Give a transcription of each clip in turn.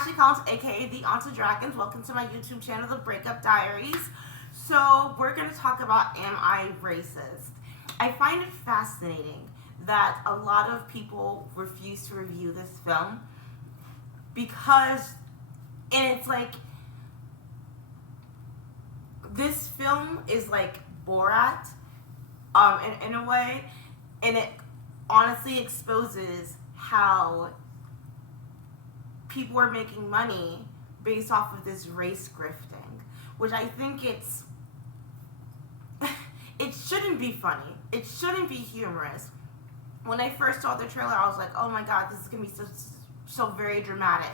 Ashley Collins, aka the Aunt of Dragons. Welcome to my YouTube channel, the Breakup Diaries. So, we're going to talk about Am I Racist? I find it fascinating that a lot of people refuse to review this film because, and it's like, this film is like Borat, in a way, and it honestly exposes how people are making money based off of this race grifting, which I think it shouldn't be funny. It shouldn't be humorous. When I first saw the trailer, I was like, oh my god, this is going to be so very dramatic.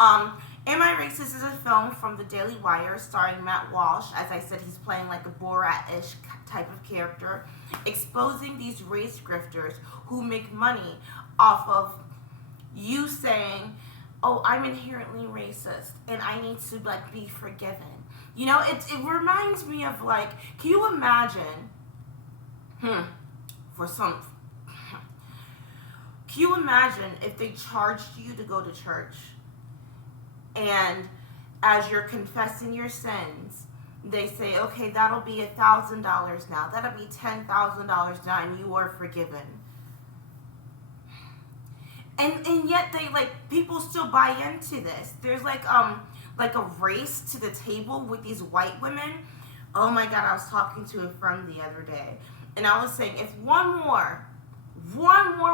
Am I Racist is a film from the Daily Wire starring Matt Walsh. As I said, he's playing like a Borat-ish type of character, exposing these race grifters who make money off of you saying, oh, I'm inherently racist and I need to like be forgiven. You know, it reminds me of like, can you imagine, can you imagine if they charged you to go to church and as you're confessing your sins, they say, okay, that'll be $1,000 now, that'll be $10,000 now, and you are forgiven. And yet they people still buy into this. There's like a race to the table with these white women. Oh my god, I was talking to a friend the other day, and I was saying if one more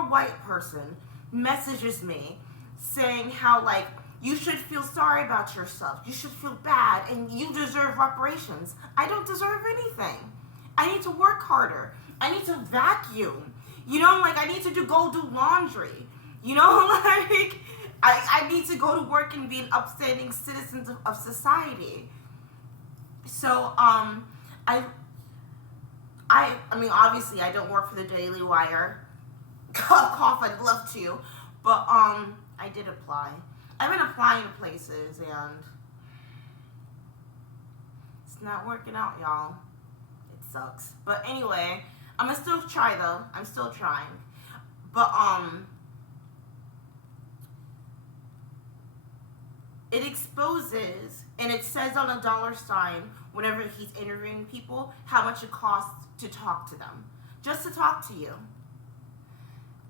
white person messages me saying how like you should feel sorry about yourself, you should feel bad, and you deserve reparations. I don't deserve anything. I need to work harder. I need to vacuum. You know, like I need to go do laundry. You know, like, I need to go to work and be an upstanding citizen of society. So, I mean, obviously, I don't work for the Daily Wire. Cough, I'd love to. But, I did apply. I've been applying to places, and it's not working out, y'all. It sucks. But anyway, I'm gonna still try, though. I'm still trying. But, it exposes, and it says on a dollar sign whenever he's interviewing people how much it costs to talk to them. Just to talk to you.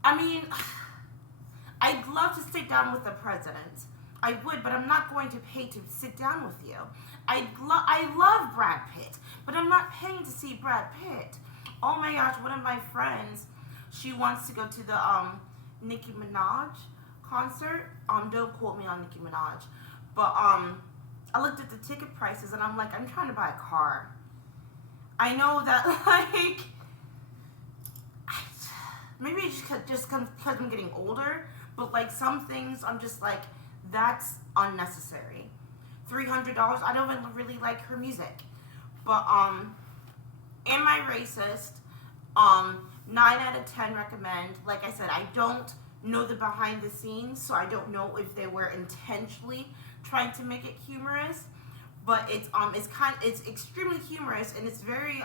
I mean, I'd love to sit down with the president. I would, but I'm not going to pay to sit down with you. I love Brad Pitt, but I'm not paying to see Brad Pitt. Oh my gosh, one of my friends, she wants to go to the Nicki Minaj concert. Don't quote me on Nicki Minaj. But, I looked at the ticket prices, and I'm like, I'm trying to buy a car. I know that, like, maybe it's just because I'm getting older, but, like, some things I'm just like, that's unnecessary. $300, I don't even really like her music. But, am I racist? 9 out of 10 recommend. Like I said, I don't know the behind the scenes, so I don't know if they were intentionally trying to make it humorous, but it's extremely humorous, and it's very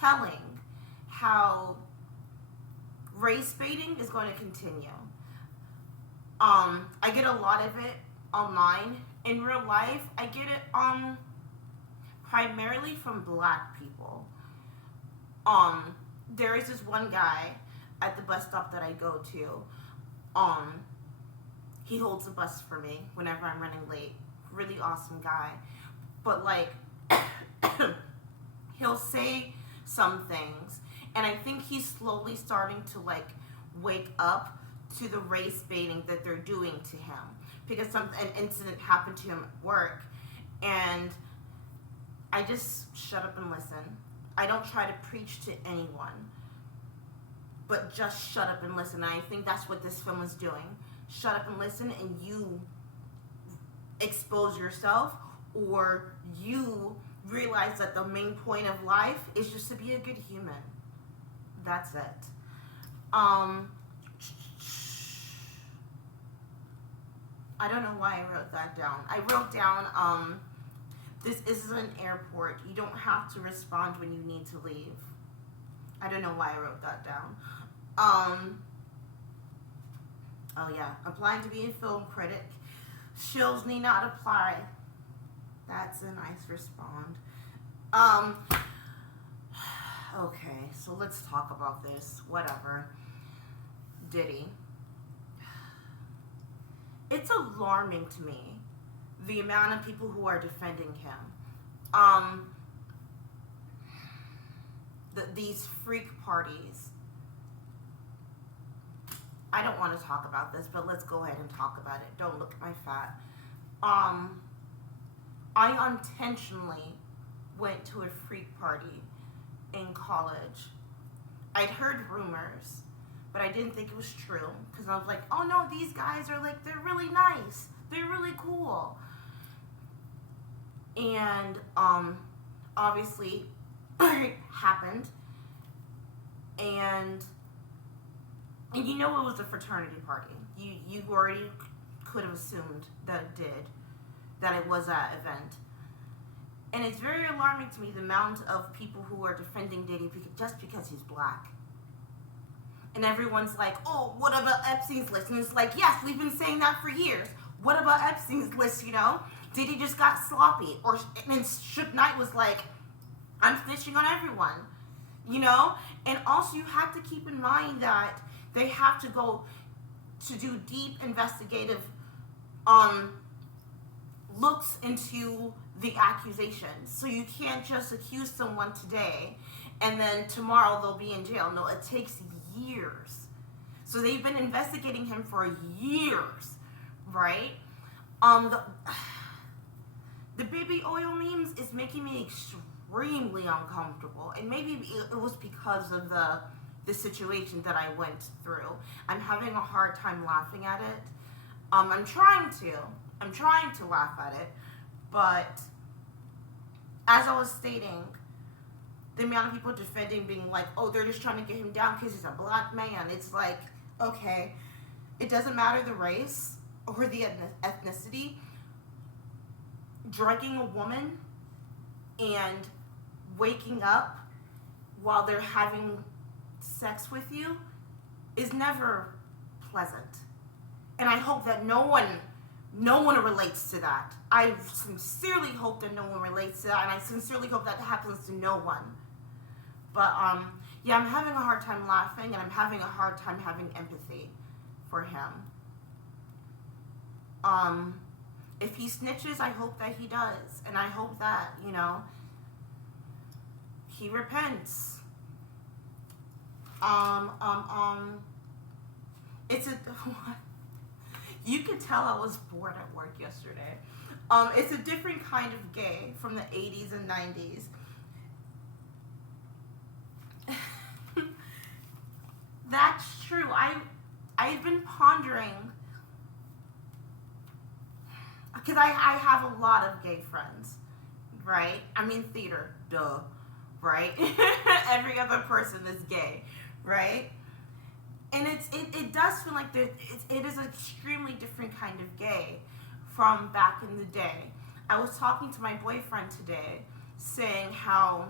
telling how race baiting is going to continue. I get a lot of it online. In real life, I get it primarily from black people. There is this one guy at the bus stop that I go to. He holds the bus for me whenever I'm running late. Really awesome guy. But like, he'll say some things, and I think he's slowly starting to like wake up to the race baiting that they're doing to him, because an incident happened to him at work, and I just shut up and listen. I don't try to preach to anyone, but just shut up and listen. And I think that's what this film is doing. Shut up and listen, and you expose yourself, or you realize that the main point of life is just to be a good human. That's it. I don't know why I wrote that down. I wrote down, this is an airport. You don't have to respond when you need to leave. I don't know why I wrote that down. Oh yeah, applying to be a film critic. Shills need not apply. That's a nice respond. Okay, so let's talk about this. Whatever. Diddy. It's alarming to me, the amount of people who are defending him. These freak parties. I don't want to talk about this, but let's go ahead and talk about it. Don't look at my fat. I unintentionally went to a freak party in college. I'd heard rumors, but I didn't think it was true, because I was like, oh no, these guys are like, they're really nice. They're really cool. And obviously it happened. And you know it was a fraternity party. You already could have assumed that it was that event. And it's very alarming to me, the amount of people who are defending Diddy just because he's black. And everyone's like, oh, what about Epstein's list? And it's like, yes, we've been saying that for years. What about Epstein's list, you know? Diddy just got sloppy. And Suge Knight was like, I'm snitching on everyone, you know? And also you have to keep in mind that they have to go to do deep investigative looks into the accusations. So you can't just accuse someone today and then tomorrow they'll be in jail. No, it takes years. So they've been investigating him for years, right? The baby oil memes is making me extremely uncomfortable, and maybe it was because of the situation that I went through. I'm having a hard time laughing at it. I'm trying to laugh at it, but as I was stating, the amount of people defending being like, oh, they're just trying to get him down because he's a black man. It's like, okay, it doesn't matter the race or the ethnicity. Drugging a woman and waking up while they're having sex with you is never pleasant. And I hope that no one relates to that. I sincerely hope that no one relates to that, and I sincerely hope that happens to no one. But yeah, I'm having a hard time laughing, and I'm having a hard time having empathy for him. If he snitches, I hope that he does, and I hope that, you know, he repents. It's a you could tell I was bored at work yesterday. It's a different kind of gay from the 80s and 90s. That's true. I've been pondering, because I have a lot of gay friends, right? I mean, theater, duh, right? Every other person is gay, right? And it does feel like it is an extremely different kind of gay from back in the day. I was talking to my boyfriend today, saying how,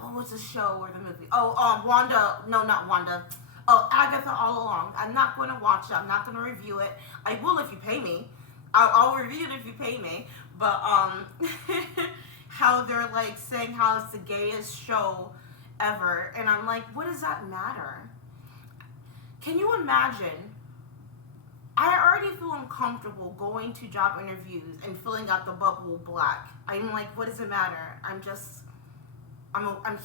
what was the show or the movie? Agatha All Along. I'm not going to watch it. I'm not going to review it. I will if you pay me. I'll review it if you pay me. But how they're like saying how it's the gayest show ever, and I'm like, what does that matter? Can you imagine? I already feel uncomfortable going to job interviews and filling out the bubble black. I'm like, what does it matter? I'm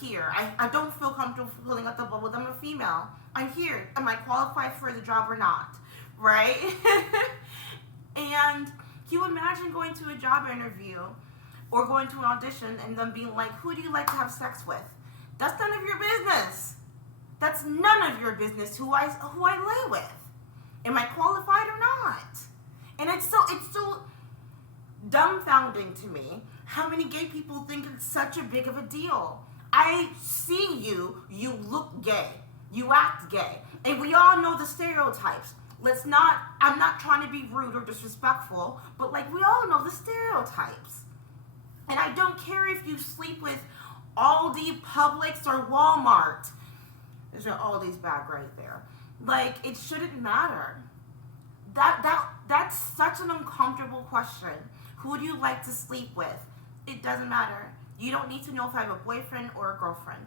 here. I don't feel comfortable filling out the bubble. I'm a female. I'm here. Am I qualified for the job or not? Right? And can you imagine going to a job interview or going to an audition and them being like, who do you like to have sex with? That's none of your business. That's none of your business who I lay with. Am I qualified or not? And it's so dumbfounding to me how many gay people think it's such a big of a deal. I see you look gay, you act gay, and we all know the stereotypes. I'm not trying to be rude or disrespectful, but like, we all know the stereotypes. And I don't care if you sleep with Aldi, Publix, or Walmart. There's an Aldi's bag right there. Like, it shouldn't matter. That's such an uncomfortable question. Who do you like to sleep with? It doesn't matter. You don't need to know if I have a boyfriend or a girlfriend.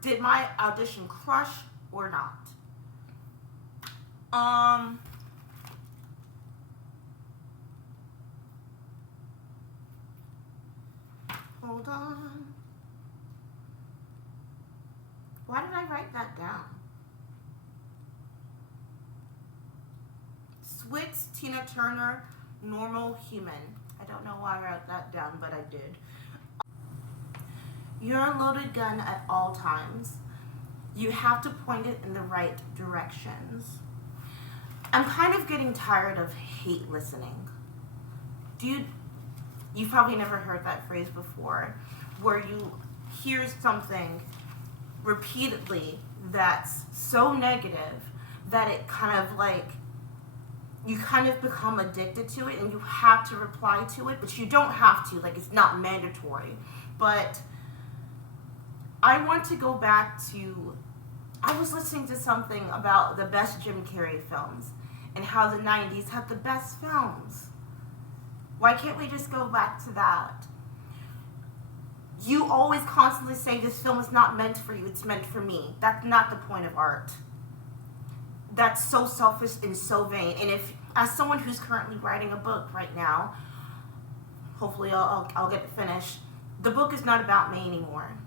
Did my audition crush or not? Hold on. Why did I write that down? Switz, Tina Turner, normal human. I don't know why I wrote that down, but I did. You're a loaded gun at all times. You have to point it in the right directions. I'm kind of getting tired of hate listening. You've probably never heard that phrase before, where you hear something repeatedly that's so negative that it kind of like, you kind of become addicted to it and you have to reply to it, but you don't have to, like it's not mandatory. But I want to go back to, I was listening to something about the best Jim Carrey films and how the 90s had the best films. Why can't we just go back to that? You always constantly say this film is not meant for you, it's meant for me. That's not the point of art. That's so selfish and so vain. And if, as someone who's currently writing a book right now, hopefully I'll get it finished, the book is not about me anymore.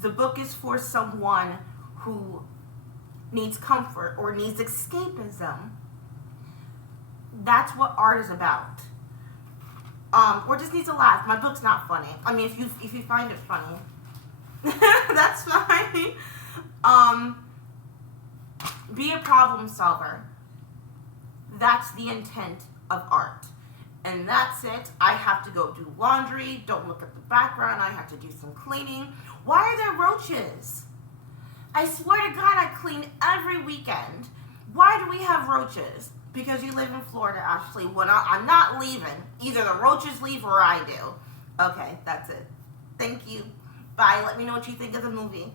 The book is for someone who needs comfort or needs escapism. That's what art is about. Or just needs a laugh. My book's not funny. I mean, if you find it funny, that's fine. Be a problem solver. That's the intent of art. And that's it. I have to go do laundry. Don't look at the background. I have to do some cleaning. Why are there roaches? I swear to God, I clean every weekend. Why do we have roaches? Because you live in Florida, Ashley. When I'm not leaving. Either the roaches leave or I do. Okay, that's it. Thank you. Bye. Let me know what you think of the movie.